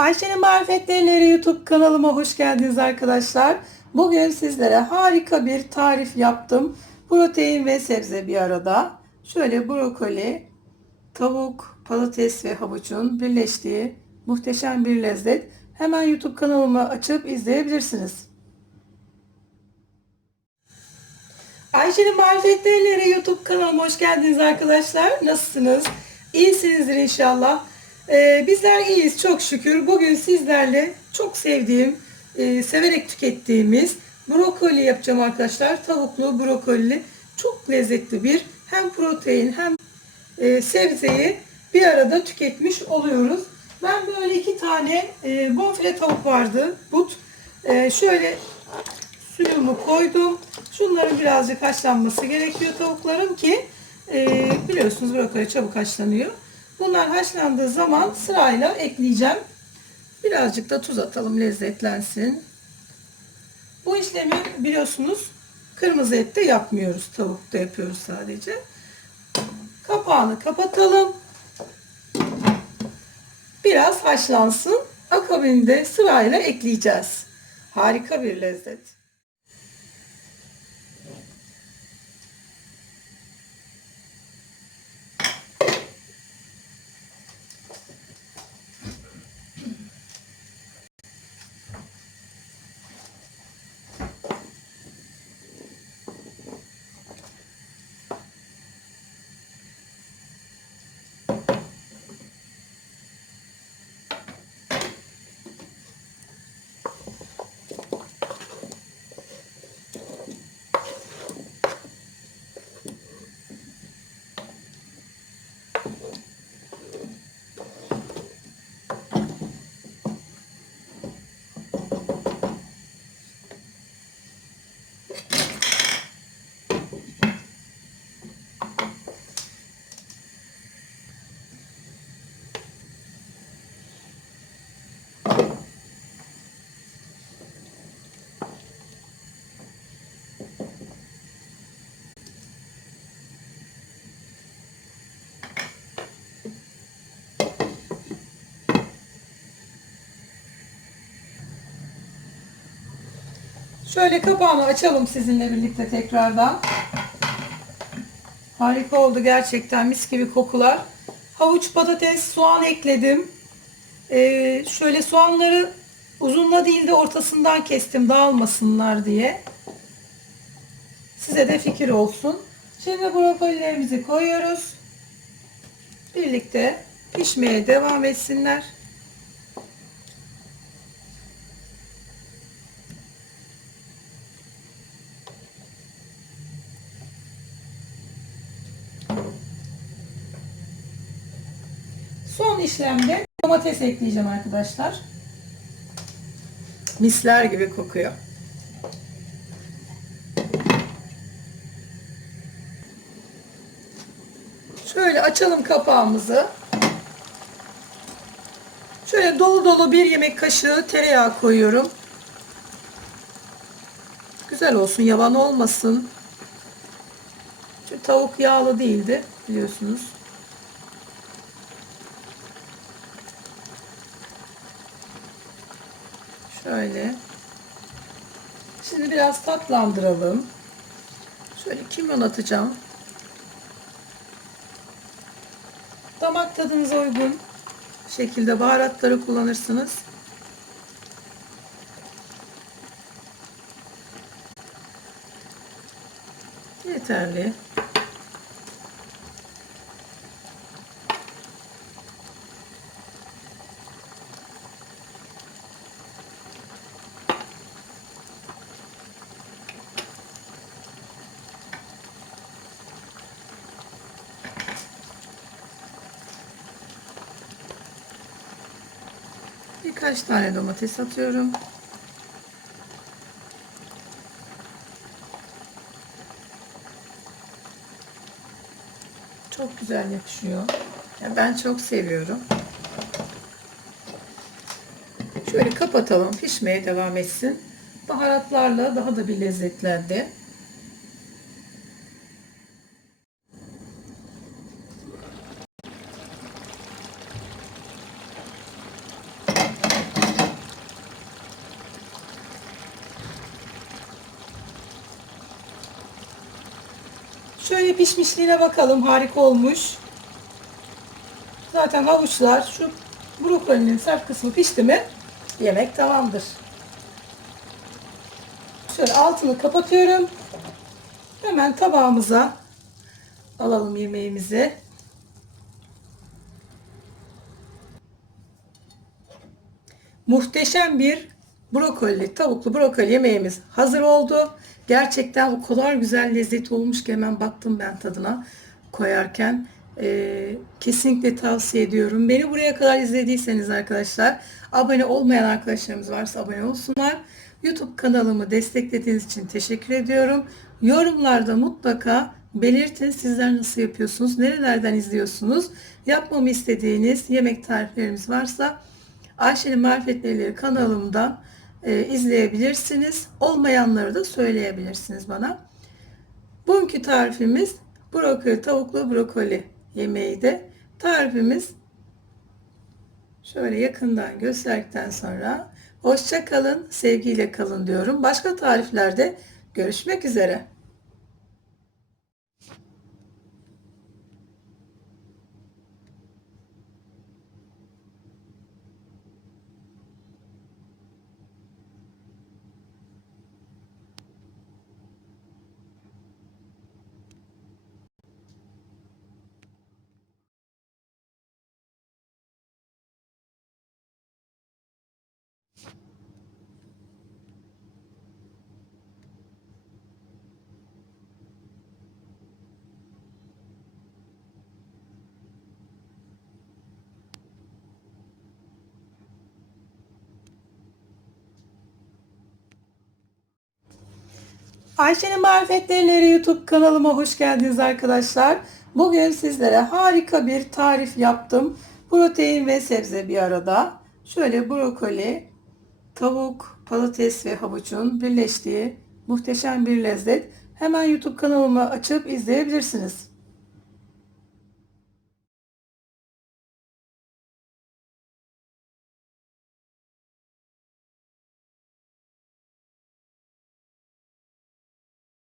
Ayşe'nin Marifetleri YouTube kanalıma hoş geldiniz arkadaşlar. Bugün sizlere harika bir tarif yaptım. Protein ve sebze bir arada. Şöyle brokoli, tavuk, patates ve havucun birleştiği muhteşem bir lezzet. Hemen YouTube kanalımı açıp izleyebilirsiniz. Ayşe'nin Marifetleri YouTube kanalıma hoş geldiniz arkadaşlar. Nasılsınız? İyisinizdir inşallah. Ee, bizler iyiyiz çok şükür. Bugün sizlerle çok sevdiğim, e, severek tükettiğimiz brokoli yapacağım arkadaşlar. Tavuklu brokoli. Çok lezzetli bir hem protein hem e, sebzeyi bir arada tüketmiş oluyoruz. Ben böyle iki tane e, bonfile tavuk vardı. But. Şöyle suyumu koydum. Şunların birazcık haşlanması gerekiyor tavukların ki biliyorsunuz brokoli çabuk haşlanıyor. Bunlar haşlandığı zaman sırayla ekleyeceğim. Birazcık da tuz atalım lezzetlensin. Bu işlemi biliyorsunuz kırmızı ette yapmıyoruz. Tavukta yapıyoruz sadece. Kapağını kapatalım. Biraz haşlansın. Akabinde sırayla ekleyeceğiz. Harika bir lezzet. Şöyle kapağını açalım sizinle birlikte tekrardan. Harika oldu gerçekten mis gibi kokular. Havuç, patates, soğan ekledim. Ee, şöyle soğanları uzunla değil de ortasından kestim dağılmasınlar diye. Size de fikir olsun. Şimdi brokolilerimizi koyuyoruz. Birlikte pişmeye devam etsinler. Son işlemde domates ekleyeceğim arkadaşlar. Misler gibi kokuyor. Şöyle açalım kapağımızı. Şöyle dolu dolu bir yemek kaşığı tereyağı koyuyorum. Güzel olsun, yavan olmasın. Çünkü tavuk yağlı değildi biliyorsunuz. Şöyle. Şimdi biraz tatlandıralım. Şöyle kimyon atacağım. Damak tadınıza uygun şekilde baharatları kullanırsınız. Yeterli. Birkaç tane domates atıyorum. Çok güzel yakışıyor. Ya ben çok seviyorum. Şöyle kapatalım. Pişmeye devam etsin. Baharatlarla daha da bir lezzetlendi. Şöyle pişmişliğine bakalım. Harika olmuş. Zaten havuçlar şu brokolinin sert kısmı pişti mi yemek tamamdır. Şöyle altını kapatıyorum. Hemen tabağımıza alalım yemeğimizi. Muhteşem bir brokoli, tavuklu brokoli yemeğimiz hazır oldu. Gerçekten o kadar güzel lezzet olmuş ki hemen baktım ben tadına koyarken. Ee, kesinlikle tavsiye ediyorum. Beni buraya kadar izlediyseniz arkadaşlar, abone olmayan arkadaşlarımız varsa abone olsunlar. YouTube kanalımı desteklediğiniz için teşekkür ediyorum. Yorumlarda mutlaka belirtin sizler nasıl yapıyorsunuz, nerelerden izliyorsunuz. Yapmamı istediğiniz yemek tariflerimiz varsa Ayşe'nin Marifetleri kanalımda e, izleyebilirsiniz. Olmayanları da söyleyebilirsiniz bana. Bugünkü tarifimiz brokoli, tavuklu brokoli yemeğiydi. Tarifimiz şöyle yakından gösterdikten sonra hoşça kalın, sevgiyle kalın diyorum. Başka tariflerde görüşmek üzere. Ayşe'nin Marifetleri YouTube kanalıma hoş geldiniz arkadaşlar. Bugün sizlere harika bir tarif yaptım. Protein ve sebze bir arada. Şöyle brokoli, tavuk, patates ve havucun birleştiği muhteşem bir lezzet. Hemen YouTube kanalımı açıp izleyebilirsiniz.